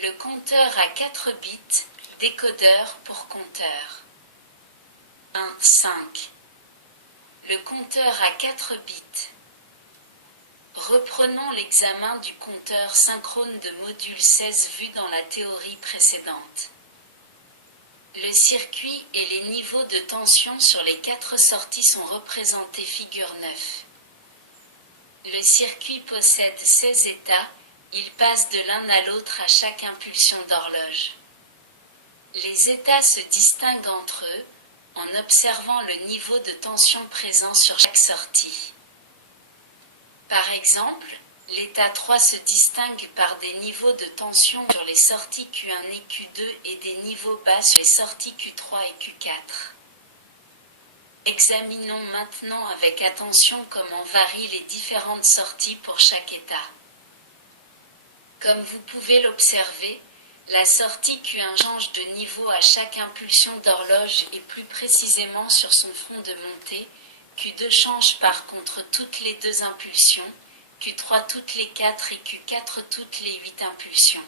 Le compteur à 4 bits, décodeur pour compteur. 1, 5. Le compteur à 4 bits. Reprenons l'examen du compteur synchrone de module 16 vu dans la théorie précédente. Le circuit et les niveaux de tension sur les 4 sorties sont représentés figure 9. Le circuit possède 16 états, il passe de l'un à l'autre à chaque impulsion d'horloge. Les états se distinguent entre eux, en observant le niveau de tension présent sur chaque sortie. Par exemple, l'état 3 se distingue par des niveaux de tension sur les sorties Q1 et Q2 et des niveaux bas sur les sorties Q3 et Q4. Examinons maintenant avec attention comment varient les différentes sorties pour chaque état. Comme vous pouvez l'observer, la sortie Q1 change de niveau à chaque impulsion d'horloge et plus précisément sur son front de montée. Q2 change par contre toutes les 2 impulsions, Q3 toutes les 4 et Q4 toutes les 8 impulsions.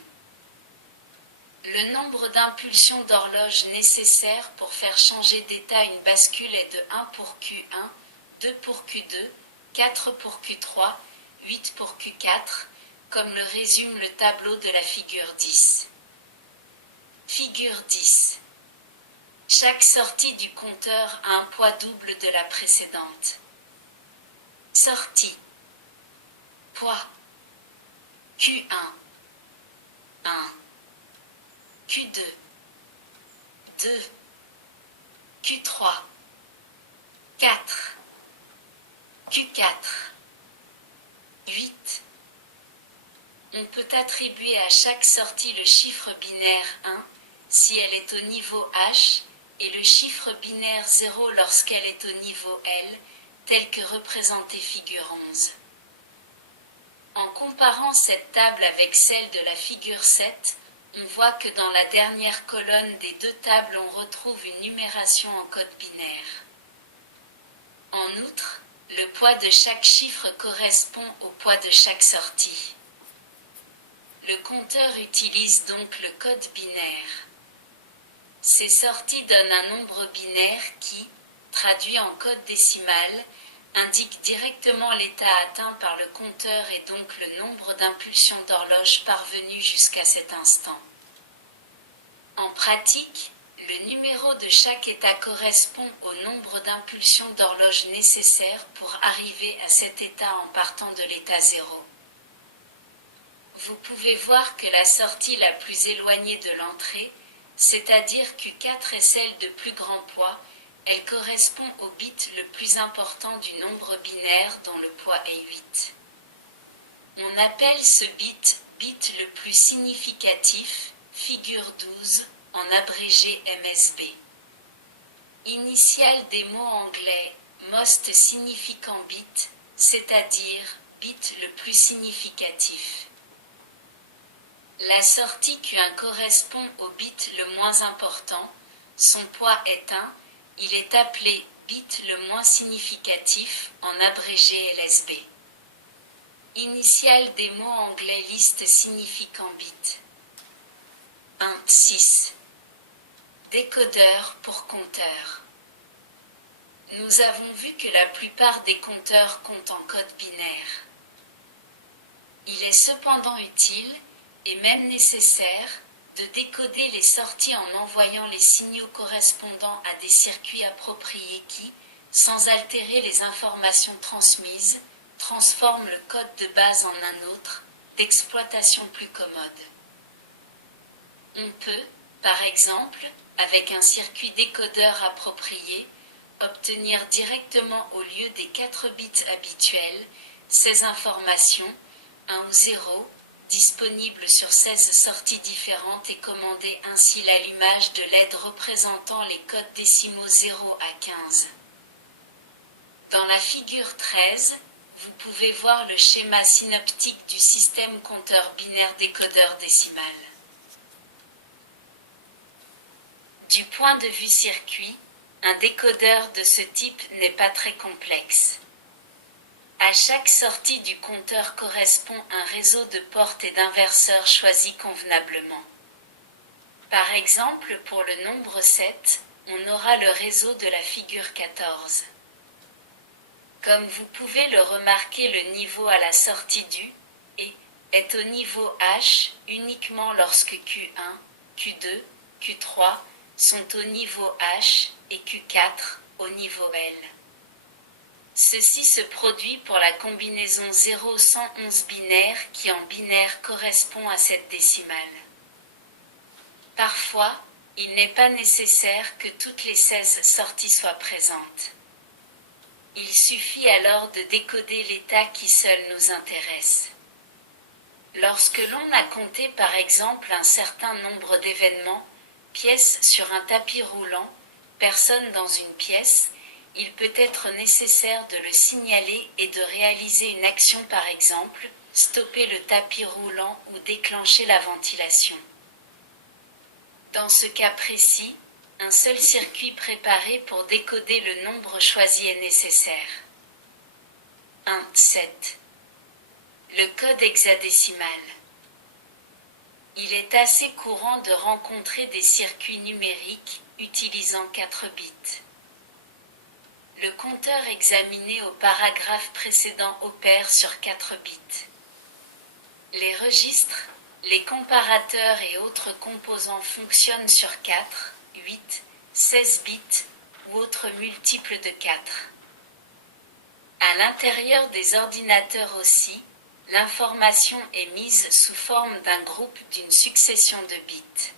Le nombre d'impulsions d'horloge nécessaires pour faire changer d'état une bascule est de 1 pour Q1, 2 pour Q2, 4 pour Q3, 8 pour Q4, comme le résume le tableau de la figure 10. Figure 10. Chaque sortie du compteur a un poids double de la précédente. Sortie. Poids. Q1. 1. Q2. 2. Q3. 4. Q4. 8. On peut attribuer à chaque sortie le chiffre binaire 1, si elle est au niveau H, et le chiffre binaire 0 lorsqu'elle est au niveau L, tel que représenté figure 11. En comparant cette table avec celle de la figure 7, on voit que dans la dernière colonne des 2 tables on retrouve une numération en code binaire. En outre, le poids de chaque chiffre correspond au poids de chaque sortie. Le compteur utilise donc le code binaire. Ces sorties donnent un nombre binaire qui, traduit en code décimal, indique directement l'état atteint par le compteur et donc le nombre d'impulsions d'horloge parvenues jusqu'à cet instant. En pratique, le numéro de chaque état correspond au nombre d'impulsions d'horloge nécessaires pour arriver à cet état en partant de l'état 0. Vous pouvez voir que la sortie la plus éloignée de l'entrée, c'est-à-dire Q4 est celle de plus grand poids, elle correspond au bit le plus important du nombre binaire dont le poids est 8. On appelle ce bit le plus significatif, figure 12, en abrégé MSB. Initiale des mots anglais most significant bit, c'est-à-dire bit le plus significatif. La sortie Q1 correspond au bit le moins important, son poids est 1, il est appelé bit le moins significatif, en abrégé LSB. Initiale des mots anglais liste significant bit. 1, 6. Décodeur pour compteur. Nous avons vu que la plupart des compteurs comptent en code binaire. Il est cependant utile, et même nécessaire, de décoder les sorties en envoyant les signaux correspondant à des circuits appropriés qui, sans altérer les informations transmises, transforment le code de base en un autre, d'exploitation plus commode. On peut, par exemple, avec un circuit décodeur approprié, obtenir directement au lieu des 4 bits habituels, ces informations, 1 ou 0, disponibles sur 16 sorties différentes et commander ainsi l'allumage de LED représentant les codes décimaux 0 à 15. Dans la figure 13, vous pouvez voir le schéma synoptique du système compteur binaire décodeur décimal. Du point de vue circuit, un décodeur de ce type n'est pas très complexe. À chaque sortie du compteur correspond un réseau de portes et d'inverseurs choisis convenablement. Par exemple, pour le nombre 7, on aura le réseau de la figure 14. Comme vous pouvez le remarquer, le niveau à la sortie du et est au niveau H uniquement lorsque Q1, Q2, Q3 sont au niveau H et Q4 au niveau L. Ceci se produit pour la combinaison 0-111 binaire qui en binaire correspond à cette décimale. Parfois, il n'est pas nécessaire que toutes les 16 sorties soient présentes. Il suffit alors de décoder l'état qui seul nous intéresse. Lorsque l'on a compté par exemple un certain nombre d'événements, pièces sur un tapis roulant, personnes dans une pièce, il peut être nécessaire de le signaler et de réaliser une action, par exemple, stopper le tapis roulant ou déclencher la ventilation. Dans ce cas précis, un seul circuit préparé pour décoder le nombre choisi est nécessaire. 1, 7. Le code hexadécimal. Il est assez courant de rencontrer des circuits numériques utilisant 4 bits. Le compteur examiné au paragraphe précédent opère sur 4 bits. Les registres, les comparateurs et autres composants fonctionnent sur 4, 8, 16 bits ou autres multiples de 4. À l'intérieur des ordinateurs aussi, l'information est mise sous forme d'un groupe d'une succession de bits.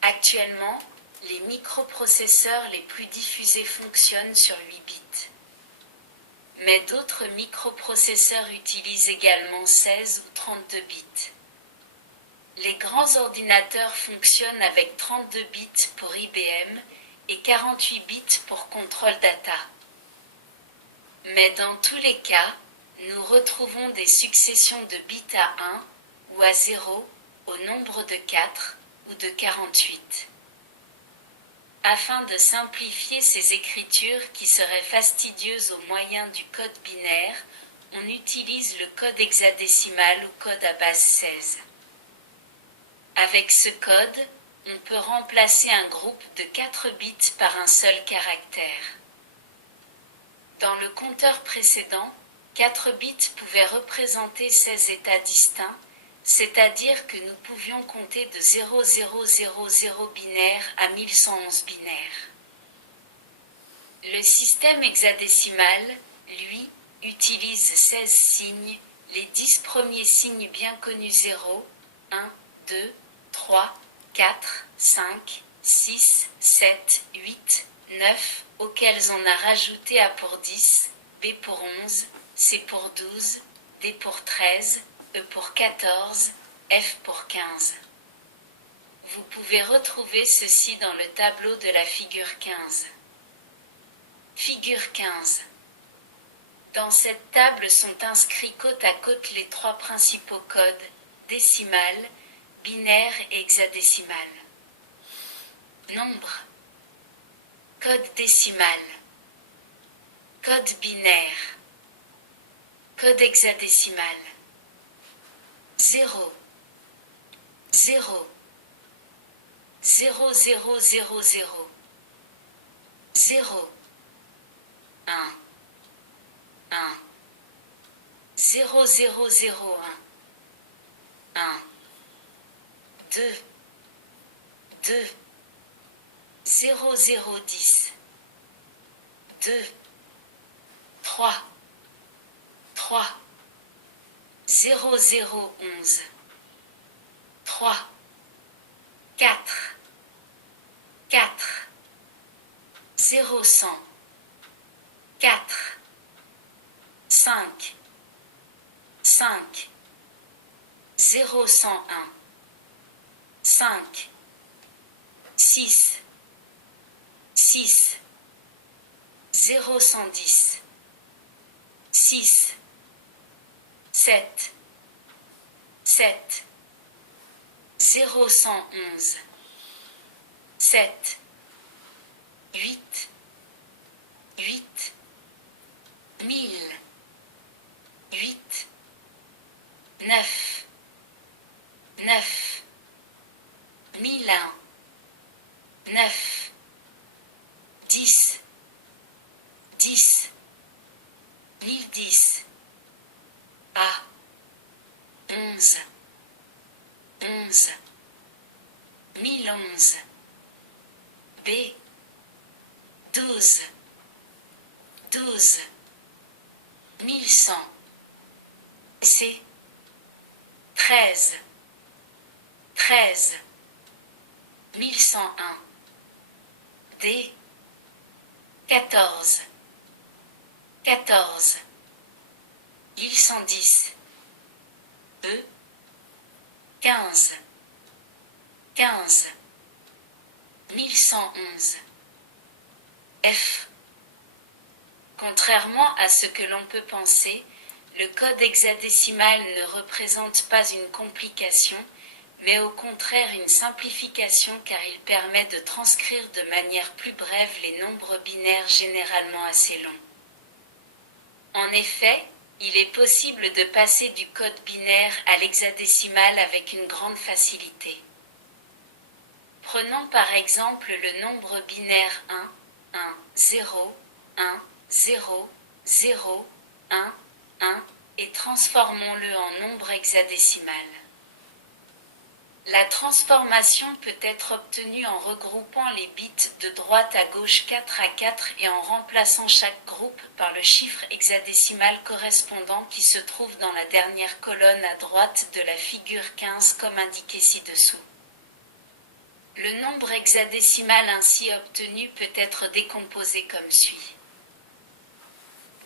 Actuellement, les microprocesseurs les plus diffusés fonctionnent sur 8 bits. Mais d'autres microprocesseurs utilisent également 16 ou 32 bits. Les grands ordinateurs fonctionnent avec 32 bits pour IBM et 48 bits pour Control Data. Mais dans tous les cas, nous retrouvons des successions de bits à 1 ou à 0 au nombre de 4 ou de 48. Afin de simplifier ces écritures qui seraient fastidieuses au moyen du code binaire, on utilise le code hexadécimal ou code à base 16. Avec ce code, on peut remplacer un groupe de 4 bits par un seul caractère. Dans le compteur précédent, 4 bits pouvaient représenter 16 états distincts, c'est-à-dire que nous pouvions compter de 0000 binaire à 1111 binaire. Le système hexadécimal, lui, utilise 16 signes, les 10 premiers signes bien connus 0, 1, 2, 3, 4, 5, 6, 7, 8, 9, auxquels on a rajouté A pour 10, B pour 11, C pour 12, D pour 13, E pour 14, F pour 15. Vous pouvez retrouver ceci dans le tableau de la figure 15. Figure 15. Dans cette table sont inscrits côte à côte les 3 principaux codes, décimal, binaire et hexadécimal. Nombre. Code décimal. Code binaire. Code hexadécimal. 0. 0. 0, 0, 0, 0. 0. 1. 1. 0, 0, 0, 1. 1. 2. 2. 0, 0, 10. 2. 3. 3. 0, 0, 11. 3. 4. 4. 0, 100. 4. 5. 5. 0, 101. 5. 6. 6. 0, 110. 6. 7. 7. 0, 111. 7. 8. 8. 1000. 9, 9, 1001, 9, 10, 10, 1010, A, 11, 11, 1011, B, 12, 12, 1100, C, 13, 13, 1101, D, 14, 14, 1110, E, 15, 15, 1111, F. Contrairement à ce que l'on peut penser, le code hexadécimal ne représente pas une complication, mais au contraire une simplification car il permet de transcrire de manière plus brève les nombres binaires généralement assez longs. En effet, il est possible de passer du code binaire à l'hexadécimal avec une grande facilité. Prenons par exemple le nombre binaire 1, 1, 0, 1, 0, 0, 1, 1 et transformons-le en nombre hexadécimal. La transformation peut être obtenue en regroupant les bits de droite à gauche 4 à 4 et en remplaçant chaque groupe par le chiffre hexadécimal correspondant qui se trouve dans la dernière colonne à droite de la figure 15 comme indiqué ci-dessous. Le nombre hexadécimal ainsi obtenu peut être décomposé comme suit.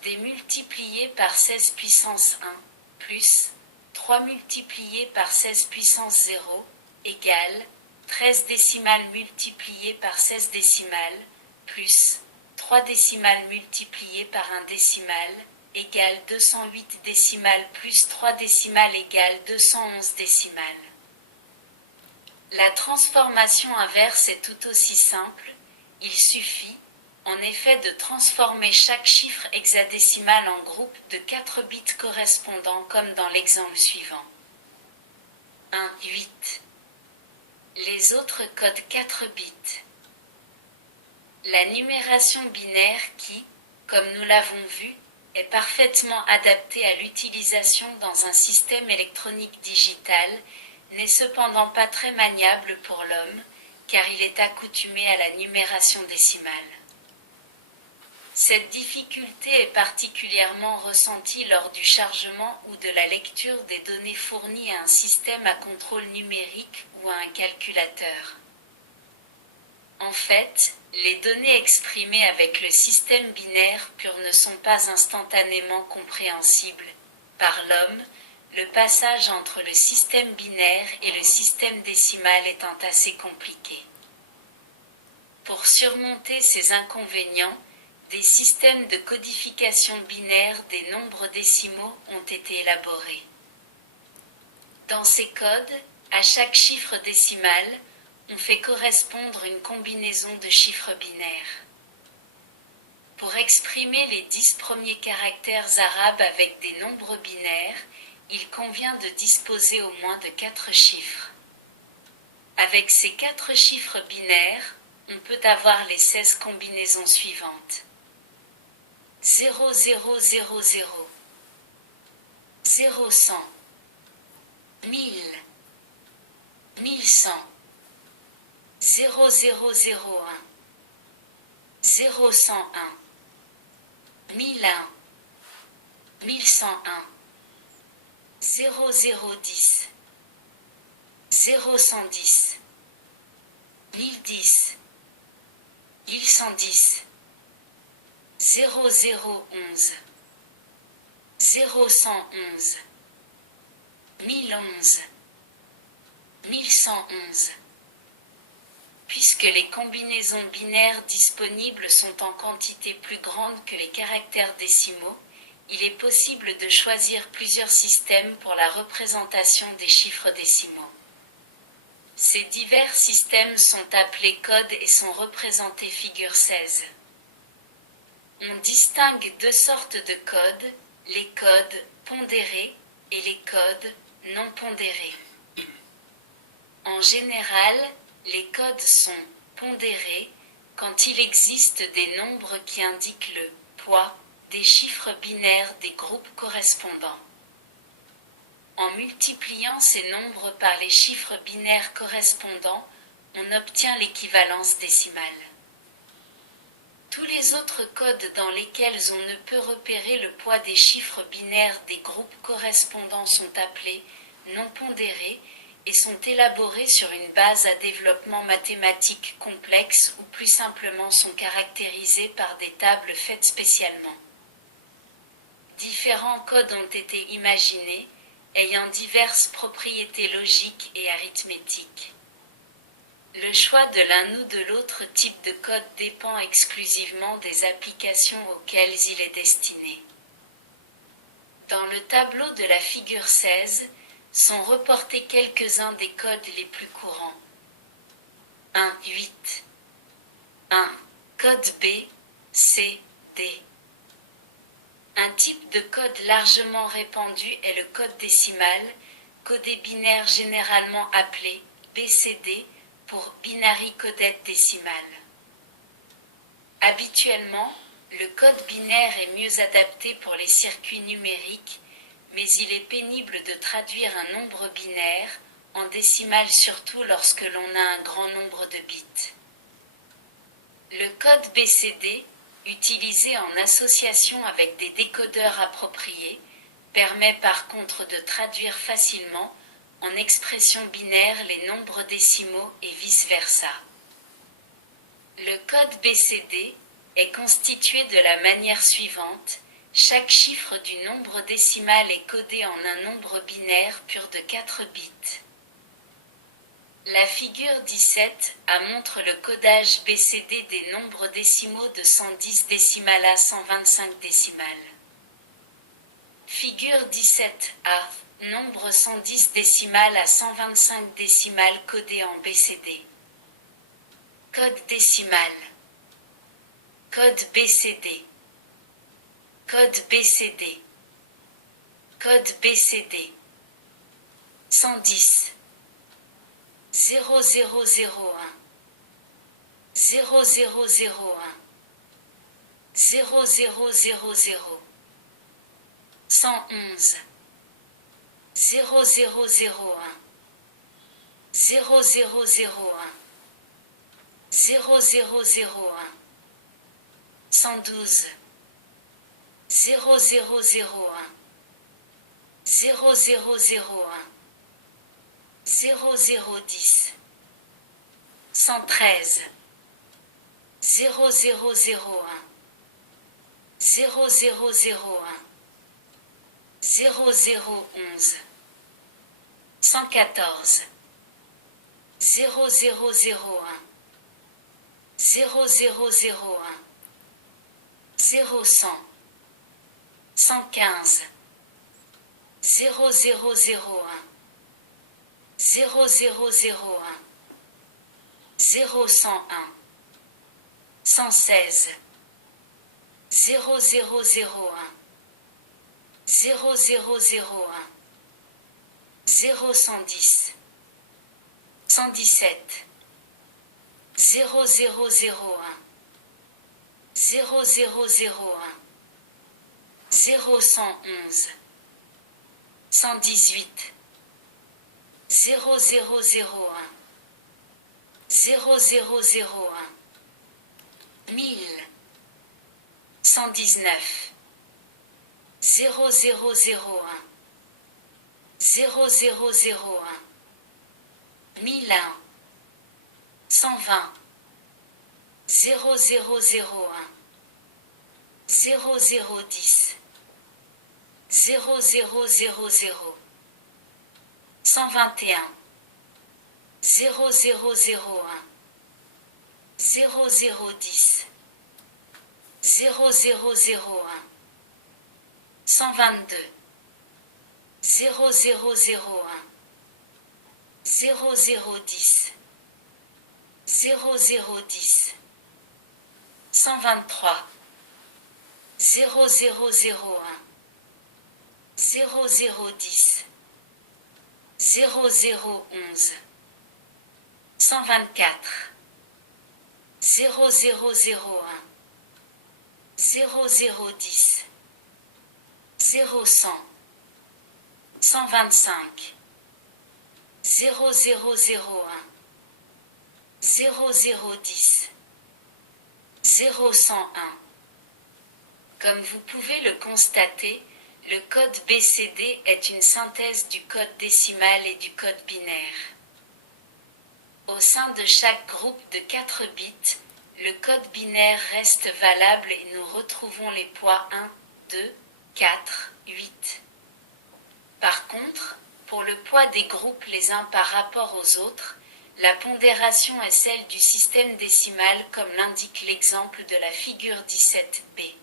D multiplié par 16 puissance 1 plus 3 multiplié par 16 puissance 0 égale 13 décimales multiplié par 16 décimales plus 3 décimales multiplié par 1 décimal égale 208 décimales plus 3 décimales égale 211 décimales. La transformation inverse est tout aussi simple, il suffit, en effet, de transformer chaque chiffre hexadécimal en groupe de 4 bits correspondants comme dans l'exemple suivant. 1, 8. Les autres codent 4 bits. La numération binaire qui, comme nous l'avons vu, est parfaitement adaptée à l'utilisation dans un système électronique digital, n'est cependant pas très maniable pour l'homme, car il est accoutumé à la numération décimale. Cette difficulté est particulièrement ressentie lors du chargement ou de la lecture des données fournies à un système à contrôle numérique ou à un calculateur. En fait, les données exprimées avec le système binaire pur ne sont pas instantanément compréhensibles. Par l'homme, le passage entre le système binaire et le système décimal étant assez compliqué. Pour surmonter ces inconvénients, des systèmes de codification binaire des nombres décimaux ont été élaborés. Dans ces codes, à chaque chiffre décimal, on fait correspondre une combinaison de chiffres binaires. Pour exprimer les 10 premiers caractères arabes avec des nombres binaires, il convient de disposer au moins de 4 chiffres. Avec ces 4 chiffres binaires, on peut avoir les 16 combinaisons suivantes. 0, 0, 0, 0, 0, 100, 1000, 1100, 0, 0, 0, 1, 0, 101, 1001, 1101, 0, 0, 10, 0, 110, 1010, 1110, 0, 0, 11, 0, 111, 1011, 1111. Puisque les combinaisons binaires disponibles sont en quantité plus grande que les caractères décimaux, il est possible de choisir plusieurs systèmes pour la représentation des chiffres décimaux. Ces divers systèmes sont appelés codes et sont représentés figure 16. On distingue deux sortes de codes, les codes pondérés et les codes non pondérés. En général, les codes sont pondérés quand il existe des nombres qui indiquent le poids des chiffres binaires des groupes correspondants. En multipliant ces nombres par les chiffres binaires correspondants, on obtient l'équivalence décimale. Tous les autres codes dans lesquels on ne peut repérer le poids des chiffres binaires des groupes correspondants sont appelés non pondérés et sont élaborés sur une base à développement mathématique complexe ou plus simplement sont caractérisés par des tables faites spécialement. Différents codes ont été imaginés, ayant diverses propriétés logiques et arithmétiques. Le choix de l'un ou de l'autre type de code dépend exclusivement des applications auxquelles il est destiné. Dans le tableau de la figure 16, sont reportés quelques-uns des codes les plus courants. 1, 8. 1. Code B, C, D. Un type de code largement répandu est le code décimal, codé binaire généralement appelé BCD pour Binary Coded Decimal. Habituellement, le code binaire est mieux adapté pour les circuits numériques, mais il est pénible de traduire un nombre binaire, en décimal surtout lorsque l'on a un grand nombre de bits. Le code BCD, utilisé en association avec des décodeurs appropriés, permet par contre de traduire facilement, en expression binaire, les nombres décimaux et vice-versa. Le code BCD est constitué de la manière suivante. Chaque chiffre du nombre décimal est codé en un nombre binaire pur de 4 bits. La figure 17a montre le codage BCD des nombres décimaux de 110 décimales à 125 décimales. Figure 17a, nombre 110 décimales à 125 décimales codé en BCD. Code décimal. Code BCD. Code BCD. Code BCD. 110. 0001. 0001. 0000. 111. 0001. 0001. 0001. 112. 0001. 0001. 0010. 113. 0001. 0001. 0011. 114. 0001. 0001. 0100. 115. 0001. 0001. 0101. 116. 0001. 0001. 0110. 117. 0001. 0001. 0111. 118. 0001. 0001. 1000. 119. 0001. 0001. 1001. 120. 0001. 0010. 0000. 121. 0001. 0010. 0001. 122. 0001. 0010. 0010. 123. 0001. 0010. 0011 124 0001 0010 0100 125 0001 0010 0101. Comme vous pouvez le constater, le code BCD est une synthèse du code décimal et du code binaire. Au sein de chaque groupe de 4 bits, le code binaire reste valable et nous retrouvons les poids 1, 2, 4, 8. Par contre, pour le poids des groupes les uns par rapport aux autres, la pondération est celle du système décimal comme l'indique l'exemple de la figure 17b.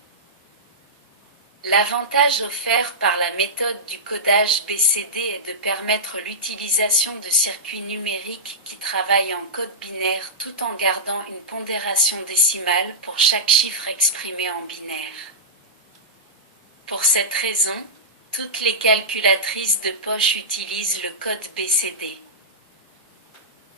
L'avantage offert par la méthode du codage BCD est de permettre l'utilisation de circuits numériques qui travaillent en code binaire tout en gardant une pondération décimale pour chaque chiffre exprimé en binaire. Pour cette raison, toutes les calculatrices de poche utilisent le code BCD.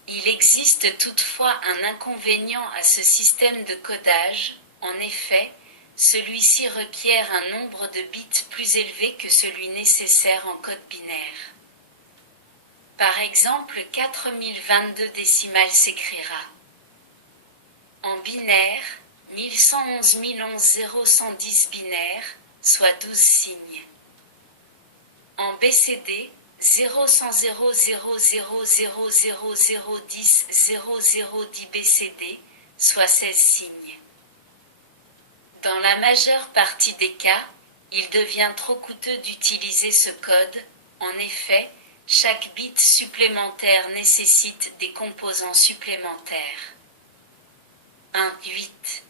Il existe toutefois un inconvénient à ce système de codage, en effet, celui-ci requiert un nombre de bits plus élevé que celui nécessaire en code binaire. Par exemple, 4022 décimales s'écrira en binaire, 1111 0110 binaire, soit 12 signes. En BCD, 010000010 BCD, soit 16 signes. Dans la majeure partie des cas, il devient trop coûteux d'utiliser ce code, en effet, chaque bit supplémentaire nécessite des composants supplémentaires. 1, 8.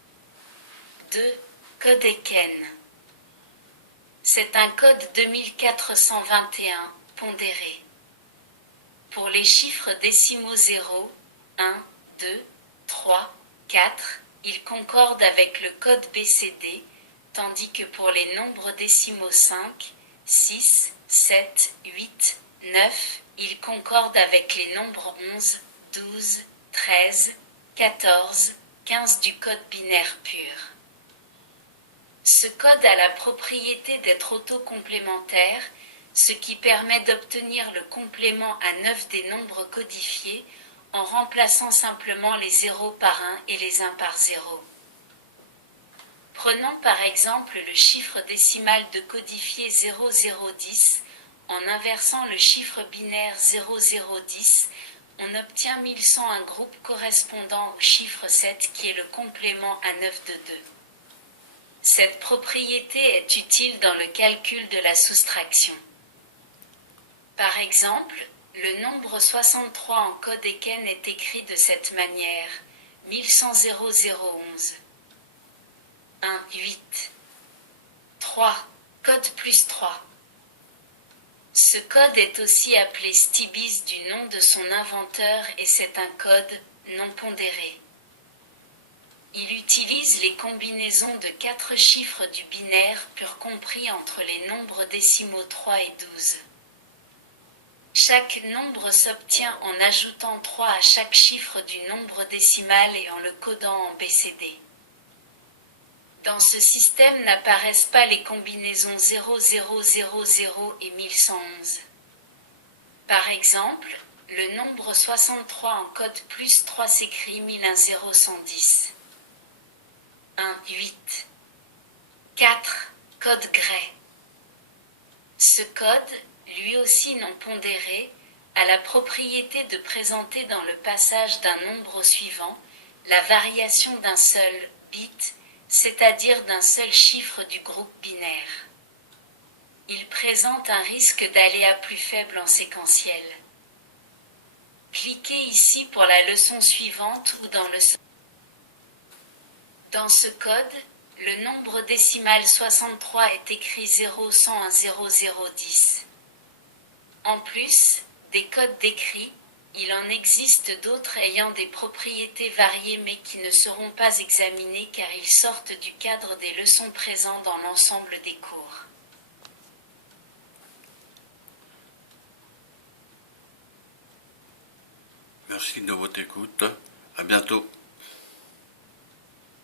2. Code EKEN. C'est un code 2421, pondéré. Pour les chiffres décimaux 0, 1, 2, 3, 4, il concorde avec le code BCD, tandis que pour les nombres décimaux 5, 6, 7, 8, 9, il concorde avec les nombres 11, 12, 13, 14, 15 du code binaire pur. Ce code a la propriété d'être auto-complémentaire, ce qui permet d'obtenir le complément à 9 des nombres codifiés en remplaçant simplement les 0 par 1 et les 1 par 0. Prenons par exemple le chiffre décimal de codifié 0010, en inversant le chiffre binaire 0010, on obtient 1101 groupe correspondant au chiffre 7 qui est le complément à 9 de 2. Cette propriété est utile dans le calcul de la soustraction. Par exemple, le nombre 63 en code EKEN est écrit de cette manière, 1100 0011. 1, 8. 3. Code plus 3. Ce code est aussi appelé STIBIS du nom de son inventeur et c'est un code non pondéré. Il utilise les combinaisons de 4 chiffres du binaire pur compris entre les nombres décimaux 3 et 12. Chaque nombre s'obtient en ajoutant 3 à chaque chiffre du nombre décimal et en le codant en BCD. Dans ce système n'apparaissent pas les combinaisons 0000 et 1111. Par exemple, le nombre 63 en code plus 3 s'écrit 110. 1, 8. 4. Code Gray. Ce code, lui aussi non pondéré, a la propriété de présenter dans le passage d'un nombre au suivant la variation d'un seul bit, c'est-à-dire d'un seul chiffre du groupe binaire. Il présente un risque d'aléa plus faible en séquentiel. Cliquez ici pour la leçon suivante ou dans le... Dans ce code, le nombre décimal 63 est écrit 0100 à 0010. En plus des codes décrits, il en existe d'autres ayant des propriétés variées mais qui ne seront pas examinées car ils sortent du cadre des leçons présentes dans l'ensemble des cours. Merci de votre écoute. À bientôt.